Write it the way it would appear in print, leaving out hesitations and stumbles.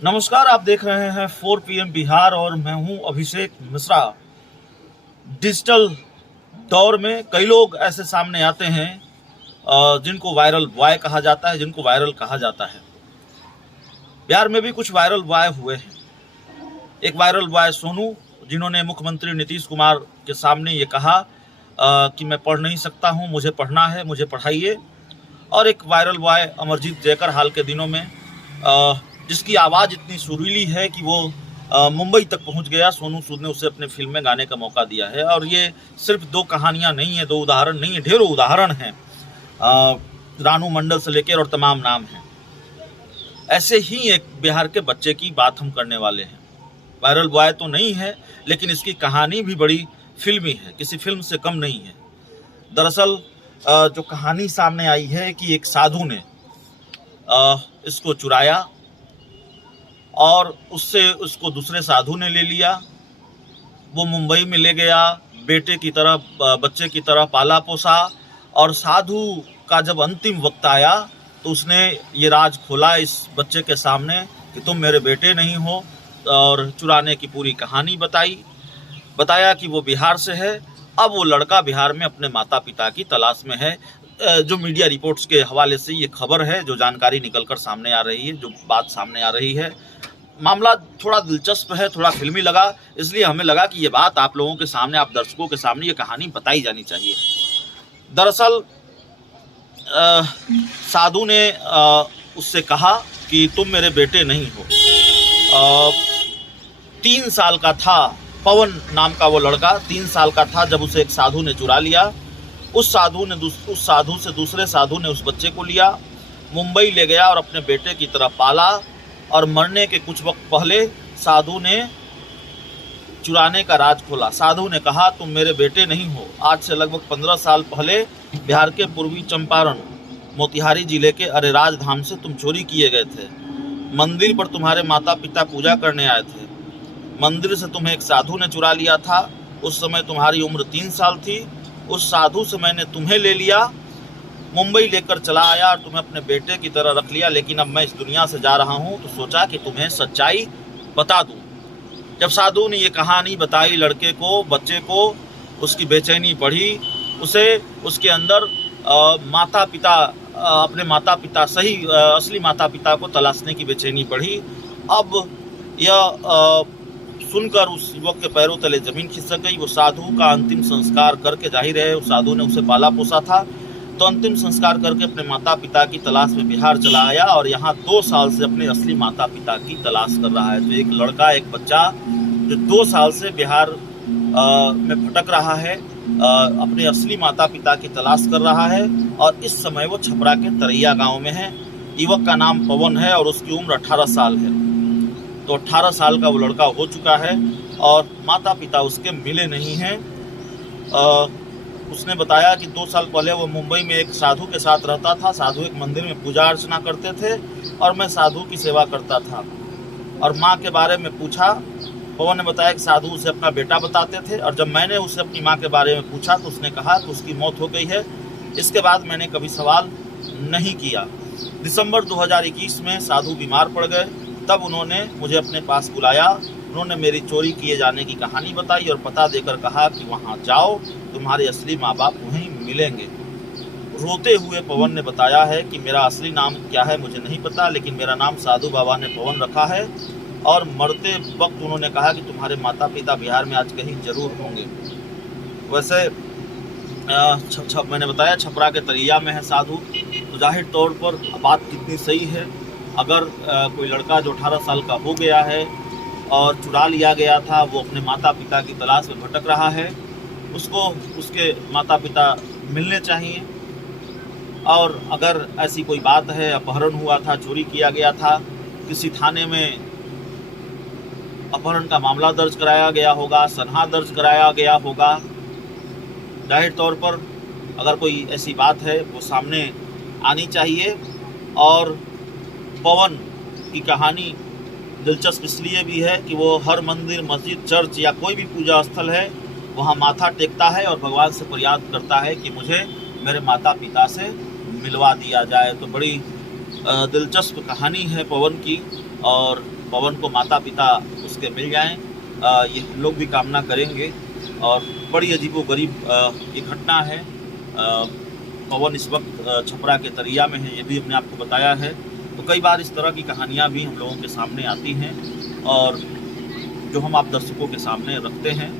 नमस्कार, आप देख रहे हैं 4 PM बिहार और मैं हूं अभिषेक मिश्रा। डिजिटल दौर में कई लोग ऐसे सामने आते हैं जिनको वायरल बॉय कहा जाता है, जिनको वायरल कहा जाता है। बिहार में भी कुछ वायरल बॉय हुए हैं। एक वायरल बॉय सोनू, जिन्होंने मुख्यमंत्री नीतीश कुमार के सामने ये कहा कि मैं पढ़ नहीं सकता हूं, मुझे पढ़ना है, मुझे पढ़ाइए। और एक वायरल बॉय अमरजीत जयकर हाल के दिनों में जिसकी आवाज़ इतनी सुरीली है कि वो मुंबई तक पहुंच गया। सोनू सूद ने उसे अपने फिल्म में गाने का मौका दिया है। और ये सिर्फ दो कहानियां नहीं है, दो उदाहरण नहीं है, ढेरों उदाहरण हैं। रानू मंडल से लेकर और तमाम नाम हैं। ऐसे ही एक बिहार के बच्चे की बात हम करने वाले हैं। वायरल बॉय तो नहीं है, लेकिन इसकी कहानी भी बड़ी फिल्मी है, किसी फिल्म से कम नहीं है। दरअसल जो कहानी सामने आई है कि एक साधु ने इसको चुराया और उससे उसको दूसरे साधु ने ले लिया। वो मुंबई में ले गया, बेटे की तरह, बच्चे की तरह पाला पोसा। और साधु का जब अंतिम वक्त आया तो उसने ये राज खोला इस बच्चे के सामने कि तुम मेरे बेटे नहीं हो, और चुराने की पूरी कहानी बताया कि वो बिहार से है। अब वो लड़का बिहार में अपने माता पिता की तलाश में है। जो मीडिया रिपोर्ट्स के हवाले से ये खबर है, जो जानकारी निकलकर सामने आ रही है, जो बात सामने आ रही है, मामला थोड़ा दिलचस्प है, थोड़ा फिल्मी लगा। इसलिए हमें लगा कि ये बात आप लोगों के सामने, आप दर्शकों के सामने ये कहानी बताई जानी चाहिए। दरअसल साधु ने उससे कहा कि तुम मेरे बेटे नहीं हो। 3 साल का था, पवन नाम का वो लड़का 3 साल का था जब उसे एक साधु ने चुरा लिया। उस साधु से दूसरे साधु ने उस बच्चे को लिया, मुंबई ले गया और अपने बेटे की तरह पाला। और मरने के कुछ वक्त पहले साधु ने चुराने का राज खोला। साधु ने कहा तुम मेरे बेटे नहीं हो। आज से लगभग 15 साल पहले बिहार के पूर्वी चंपारण मोतिहारी जिले के अरेराज धाम से तुम चोरी किए गए थे। मंदिर पर तुम्हारे माता पिता पूजा करने आए थे। मंदिर से तुम्हें एक साधु ने चुरा लिया था। उस समय तुम्हारी उम्र 3 साल थी। उस साधु से मैंने तुम्हें ले लिया, मुंबई लेकर चला आया और तुम्हें अपने बेटे की तरह रख लिया। लेकिन अब मैं इस दुनिया से जा रहा हूँ तो सोचा कि तुम्हें सच्चाई बता दूँ। जब साधु ने ये कहानी बताई लड़के को, बच्चे को, उसकी बेचैनी बढ़ी। उसे उसके अंदर माता पिता, अपने माता पिता, सही असली माता पिता को तलाशने की बेचैनी बढ़ी। अब यह सुनकर उस युवक के पैरों तले जमीन खिसक गई। वो साधु का अंतिम संस्कार करके, जाहिर है उस साधु ने उसे पाला पोसा था, तो अंतिम संस्कार करके अपने माता पिता की तलाश में बिहार चला आया और यहाँ 2 साल से अपने असली माता पिता की तलाश कर रहा है। तो एक लड़का, एक बच्चा जो 2 साल से बिहार में भटक रहा है, अपने असली माता पिता की तलाश कर रहा है। और इस समय वो छपरा के तरैया गाँव में है। युवक का नाम पवन है और उसकी उम्र 18 साल है। तो 18 साल का वो लड़का हो चुका है और माता पिता उसके मिले नहीं हैं। उसने बताया कि 2 साल पहले वो मुंबई में एक साधु के साथ रहता था। साधु एक मंदिर में पूजा अर्चना करते थे और मैं साधु की सेवा करता था। और माँ के बारे में पूछा, पवन ने बताया कि साधु उसे अपना बेटा बताते थे। और जब मैंने उसे अपनी माँ के बारे में पूछा तो उसने कहा कि उसकी मौत हो गई है। इसके बाद मैंने कभी सवाल नहीं किया। दिसंबर 2021 में साधु बीमार पड़ गए। तब उन्होंने मुझे अपने पास बुलाया। उन्होंने मेरी चोरी किए जाने की कहानी बताई और पता देकर कहा कि वहाँ जाओ, तुम्हारे असली माँ बाप वहीं मिलेंगे। रोते हुए पवन ने बताया है कि मेरा असली नाम क्या है मुझे नहीं पता, लेकिन मेरा नाम साधु बाबा ने पवन रखा है। और मरते वक्त उन्होंने कहा कि तुम्हारे माता पिता बिहार में आज कहीं जरूर होंगे। वैसे मैंने बताया छपरा के तरैया में है साधु। तो जाहिर तौर पर बात कितनी सही है। अगर कोई लड़का जो 18 साल का हो गया है और चुरा लिया गया था, वो अपने माता पिता की तलाश में भटक रहा है, उसको उसके माता पिता मिलने चाहिए। और अगर ऐसी कोई बात है, अपहरण हुआ था, चोरी किया गया था, किसी थाने में अपहरण का मामला दर्ज कराया गया होगा, सनहा दर्ज कराया गया होगा। जाहिर तौर पर अगर कोई ऐसी बात है वो सामने आनी चाहिए। और पवन की कहानी दिलचस्प इसलिए भी है कि वो हर मंदिर, मस्जिद, चर्च या कोई भी पूजा स्थल है वहाँ माथा टेकता है और भगवान से प्रयास करता है कि मुझे मेरे माता पिता से मिलवा दिया जाए। तो बड़ी दिलचस्प कहानी है पवन की। और पवन को माता पिता उसके मिल जाएं, ये हम लोग भी कामना करेंगे। और बड़ी अजीबोगरीब ये घटना है। पवन इस वक्त छपरा के तरिया में है, ये भी हमने आपको बताया है। तो कई बार इस तरह की कहानियाँ भी हम लोगों के सामने आती हैं और जो हम आप दर्शकों के सामने रखते हैं।